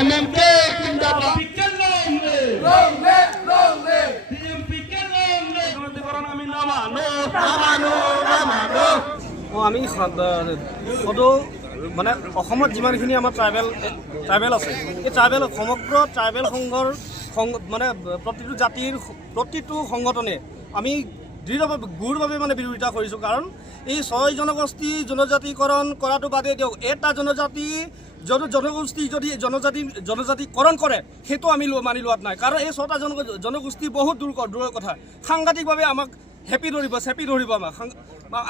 এমএমকে জিন্দাবাদ আমি সদৌ মানে অসমত যিমানখিনি আমাৰ ট্ৰাইবেল আছে এই সমগ্ৰ ট্ৰাইবেল সংঘৰ মানে প্ৰতিটো জাতিৰ প্ৰতিটো সংগঠনে আমি গুৰুভাৱে মানে বিৰোধিতা কৰিছোঁ। কাৰণ এই 6 জনগোষ্ঠী জনজাতিকৰণ কৰাটো বাদেই দিয়ক, এটা জনগোষ্ঠী যদি জনজাতিকৰণ কৰে সেইটো আমি মানি লোৱাত নাই। কাৰণ এই 6টা জনগোষ্ঠী বহুত দূৰৰ কথা, সাংঘাতিকভাৱে আমাক চেপি ধৰিব আমাক।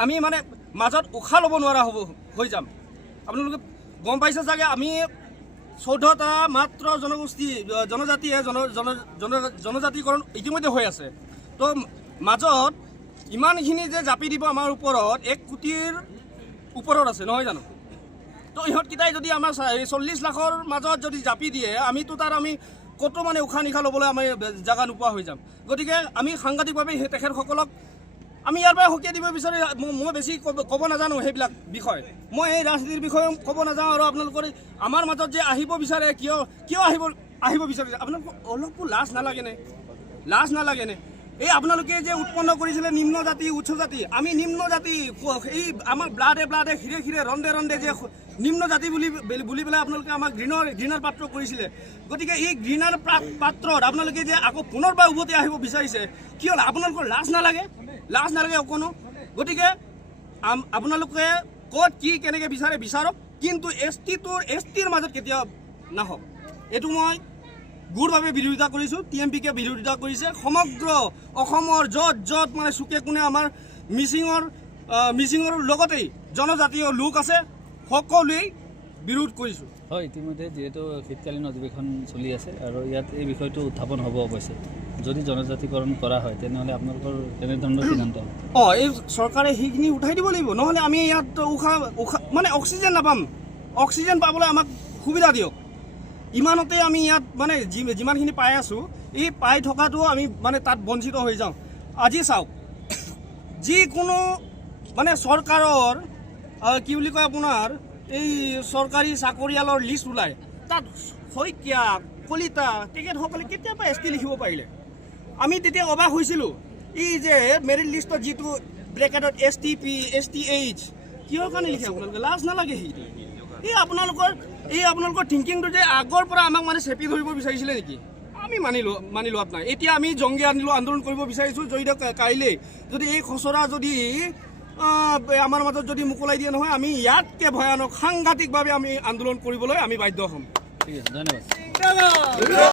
আমি মানে মাজত উশাহ ল'ব নোৱাৰা হৈ যাম। আপোনালোকে গম পাইছে চাগে, আমি 14টা মাত্ৰ জনজাতিয়ে জনজাতিকৰণ ইতিমধ্যে হৈ আছে। তো মাজত ইমানখিনি যে জাপি দিব আমাৰ ওপৰত 1 কোটিৰ ওপৰত আছে নহয় জানো? তো ইহঁতকেইটাই যদি আমাৰ 40 লাখৰ মাজত যদি জাপি দিয়ে, আমিতো তাত আমি ক'তো মানে উশাহ নিশাহ ল'বলৈ আমি জেগা নোপোৱা হৈ যাম। গতিকে আমি সাংঘাতিকভাৱে তেখেতসকলক আমি ইয়াৰ পৰা সকীয়াই দিব বিচাৰোঁ। মই বেছি ক'ব নাজানো সেইবিলাক বিষয়, মই এই ৰাজনীতিৰ বিষয়ে ক'ব নাজানো। আৰু আপোনালোকৰ আমাৰ মাজত যে আহিব বিচাৰে, কিয় আহিব বিচাৰে? আপোনালোকৰ অলপো লাজ নালাগেনে? এই আপোনালোকে যে উৎপন্ন কৰিছিলে নিম্ন জাতি উচ্চ জাতি, আমি নিম্ন জাতি, এই আমাৰ ব্লাডে শিৰে ৰন্ধে যে নিম্ন জাতি বুলি পেলাই আপোনালোকে আমাক ঘৃণাৰ পাত্ৰ কৰিছিলে। গতিকে এই ঘৃণাৰ পাত্ৰত আপোনালোকে যে আকৌ পুনৰবাৰ উভতি আহিব বিচাৰিছে, কিয়? আপোনালোকৰ লাজ নালাগে অকণো? গতিকে আপোনালোকে ক'ত কি কেনেকৈ বিচাৰক, কিন্তু এছ টিৰ মাজত কেতিয়াও নাহক। এইটো মই গুৰুভাৱে বিৰোধিতা কৰিছোঁ। TMPকে বিৰোধিতা কৰিছে। সমগ্ৰ অসমৰ য'ত মানে চুকে কোণে আমাৰ মিচিঙৰ লগতেই জনজাতীয় লোক আছে, সকলোৱেই বিৰোধ কৰিছোঁ। হয়, ইতিমধ্যে যিহেতু শীতকালীন অধিৱেশন চলি আছে আৰু ইয়াত এই বিষয়টো উত্থাপন হ'ব অৱশ্যে। যদি জনজাতিকৰণ কৰা হয় তেনেহ'লে আপোনালোকৰ কেনেধৰণৰ সিদ্ধান্ত? এই চৰকাৰে সেইখিনি উঠাই দিব লাগিব, নহ'লে আমি ইয়াত উশাহ মানে অক্সিজেন নাপাম। অক্সিজেন পাবলৈ আমাক সুবিধা দিয়ক। ইমানতে আমি ইয়াত মানে যিমানখিনি পাই আছোঁ, এই পাই থকাটো আমি মানে তাত বঞ্চিত হৈ যাওঁ। আজি চাওক, যিকোনো মানে চৰকাৰৰ কি বুলি কয় আপোনাৰ এই চৰকাৰী চাকৰিয়ালৰ লিষ্ট ওলায়, তাত শইকীয়া কলিতা তেখেতসকলে কেতিয়াবা ST লিখিব পাৰিলে? আমি তেতিয়া অবাক হৈছিলোঁ। এই যে মেৰিট লিষ্টত যিটো ব্ৰেকেটত STP STH কিহৰ কাৰণে লিখে আপোনালোকে? লাজ নালাগে? সেইটো এই আপোনালোকৰ থিংকিংটো যে আগৰ পৰা আমাক মানে চেপি ধৰিব বিচাৰিছিলে নেকি? আমি মানি লোৱাত নাই। এতিয়া আমি জংগী আন্দোলন কৰিব বিচাৰিছোঁ। যদি কাইলৈ যদি এই খচৰা যদি আমাৰ মাজত যদি মোকলাই দিয়ে নহয়, আমি ইয়াতকৈ ভয়ানক সাংঘাতিকভাৱে আমি আন্দোলন কৰিবলৈ আমি বাধ্য হ'ম। ঠিক আছে, ধন্যবাদ।